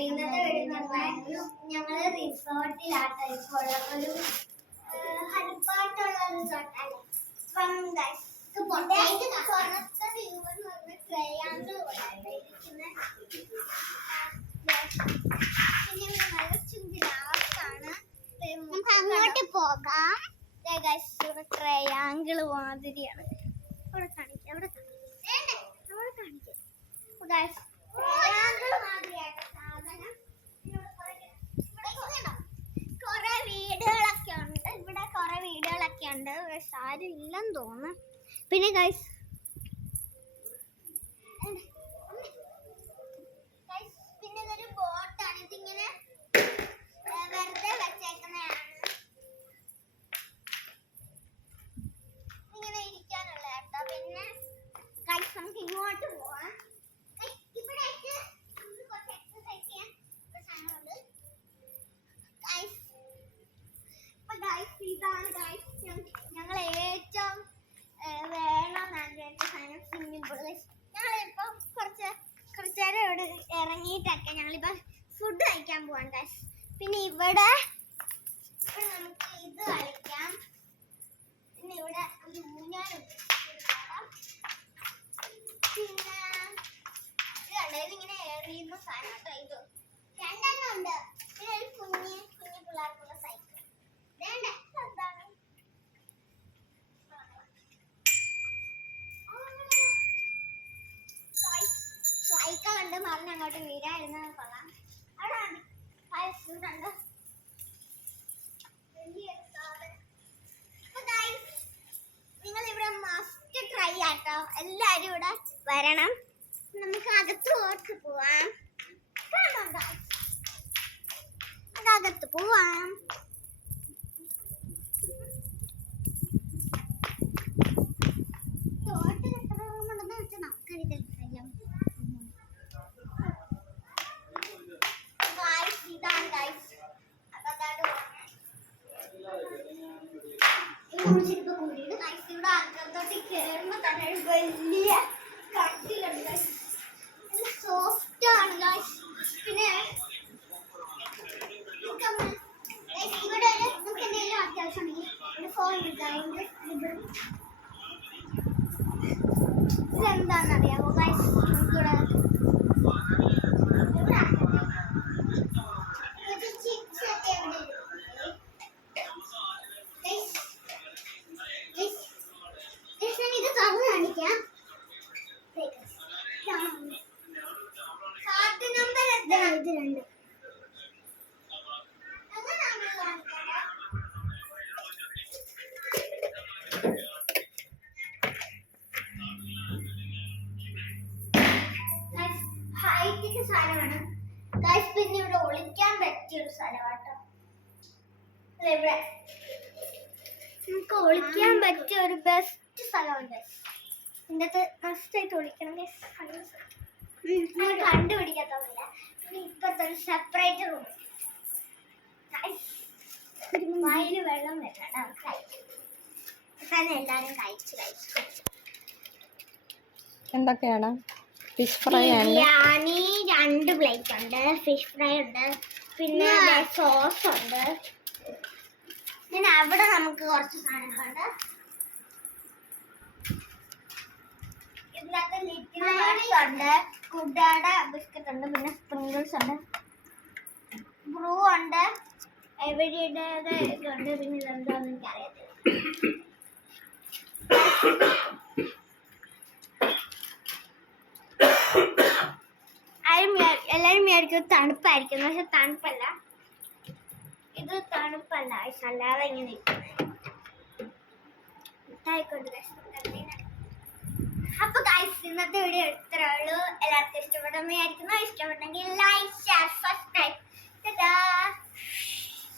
ഇന്നത്തെ വീഡിയോ ഞങ്ങള് റിസോർട്ടിലാട്ടോ ഇപ്പോൾ ഒരു ഹരിപ്പാട്ടുള്ള റിസോർട്ടല്ലേ. അപ്പം പുറത്തെ വ്യൂ എന്ന് പറഞ്ഞ ട്രയാങ്കിൾ പോലെയാണ് ഇരിക്കുന്നത്. പിന്നെ നല്ല ചുന്തിരാവാണ്. അങ്ങോട്ട് പോകാം. ട്രയാങ്കിൾ മാതിരിയാണ്. അവിടെ കാണിക്കാം, അവിടെ കാണിക്കാം. കൊറേ വീടുകളൊക്കെ ഉണ്ട്. ഇവിടെ കൊറേ വീടുകളൊക്കെ ഉണ്ട്. പക്ഷെ ആരും ഇല്ലെന്ന് തോന്നുന്നു. പിന്നെ ഗൈസ് പിന്നെ ഇതൊരു ബോട്ടാണ്. ഇതിങ്ങനെ വെറുതെ വെച്ചേക്കുന്നതാണ്. ഇങ്ങനെ ഇരിക്കാനുള്ള കേട്ടോ. പിന്നെ ഗൈസ് നമുക്ക് ഇങ്ങോട്ട് പോവാം. ഇവിടേക്ക് നമുക്ക് കുറച്ച് എക്സസൈസ് ചെയ്യാൻ സാധനമുണ്ട്. ഇതാണ് ഗൈസ് ഞങ്ങൾ ഏറ്റവും വേണമെന്ന് ആഗ്രഹിച്ച സാധനം സ്വിമ്മിംഗ് പൂൾ. ഞങ്ങളിപ്പോൾ കുറച്ച് നേരം ഇവിടെ ഇറങ്ങിയിട്ടൊക്കെ ഞങ്ങളിപ്പോൾ ഫുഡ് കഴിക്കാൻ പോവാണ് ഗൈസ്. പിന്നെ ഇവിടെ നമുക്ക് ഇത് കളിക്കാം. പിന്നെ ഇവിടെ ഒരു ഊഞ്ഞാലുണ്ട്. പിന്നെ ഇതിങ്ങനെ എറിയുന്ന സാധനം കേട്ടോ. ഇത് രണ്ടെണ്ണം ഉണ്ട്. പിന്നെ ഒരു കുഞ്ഞു പിള്ളേർക്കുള്ള സൈക്കിൾ. സൈക്കിൾ ഉണ്ട്. മറിഞ്ഞങ്ങോട്ട് വീഴായിരുന്നു. കൊള്ളാം. അവിടെ ഉണ്ട് വലിയൊരു സാധനം. നിങ്ങൾ ഇവിടെ മസ്റ്റ് ട്രൈ ആട്ടോ. എല്ലാരും ഇവിടെ വരണം. നമുക്ക് അകത്തോട്ട് പോവാം. അകത്ത് പോവാം. തോട്ടിൽ എത്ര റൂമുണ്ടെന്ന് വെച്ചാൽ നമുക്കറിയില്ല. ഇതാണ് ഗൈസ്. ഇവിടെ അകത്തോട്ട് കയറുമ്പോ തന്നെ വലിയ കട്ടിലുണ്ട്. സോഫ്റ്റ് ആണ് ഗൈസ്. പിന്നെ ഇവിടെ നമുക്ക് എന്തെങ്കിലും അത്യാവശ്യം ഉണ്ടെങ്കിൽ ഇവിടെ ഫോൺ എടുക്കാറുണ്ട്. ഇതെന്താണെന്നറിയാമോ ഗൈസ്? നമുക്കിവിടെ ചിപ്സ് ഒക്കെ ഇവിടെ ഇത് തുറന്ന് കാണിക്കാം. കാർഡ് നമ്പർ എത്രയാണ്? ഇത് രണ്ട്. ഹൈറ്റിന്റെ സ്ഥലമാണ് ഗൈസ്. പിന്നെ ഇവിടെ ഒളിക്കാൻ പറ്റിയ ഒരു സ്ഥലമാട്ടോ. ഇവിടെ നമുക്ക് ഒളിക്കാൻ പറ്റിയ ഒരു ബെസ്റ്റ് സ്ഥലമാണ് ഗൈസ്. ഇതിൻ്റെ അകത്ത് മസ്റ്റായിട്ട് ഒളിക്കണം ഗൈസ്. കണ്ടുപിടിക്കത്തൊന്നുമില്ല. ഇപ്പത്തെ ഒരു സെപ്പറേറ്റ് റൂം. വായിൽ വെള്ളം വരണം. എല്ലാവരും കഴിച്ചു. എന്തൊക്കെയാണ്? ഫിഷ് ഫ്രൈ ബിരിയാണി 2 പ്ലേറ്റ് ഉണ്ട്. ഫിഷ് ഫ്രൈ ഉണ്ട്. പിന്നെ സോസ് ഉണ്ട്. പിന്നെ അവിടെ നമുക്ക് കുറച്ച് സാധനങ്ങളുണ്ട്. ഇതിനകത്ത് ലിറ്റിൽ ഹാർട്സ് ഉണ്ട്. കുഡാട ബിസ്ക്കറ്റ് ഉണ്ട്. പിന്നെ സ്പ്രിങ്കിൾസ് ഉണ്ട്. ബ്രൂ ഉണ്ട്. എവരിയുടെ ഇതുണ്ട്. പിന്നെ ഇതെന്താന്ന് എനിക്കറിയത്തില്ല. എല്ലാവരും വിചാരിക്കും തണുപ്പായിരിക്കും. പക്ഷെ തണുപ്പല്ല. ഇത് തണുപ്പല്ല. അല്ലാതെ ഇങ്ങനെ അപ്പൊ ഗൈസ് ഇന്നത്തെ വീഡിയോ ഇത്രേ ഉള്ളൂ. എല്ലാവർക്കും ഇഷ്ടപ്പെട്ടെന്ന് വിചാരിക്കുന്നു. ഇഷ്ടപ്പെട്ടെങ്കിൽ ലൈക്ക്, ഷെയർ, സബ്സ്ക്രൈബ്.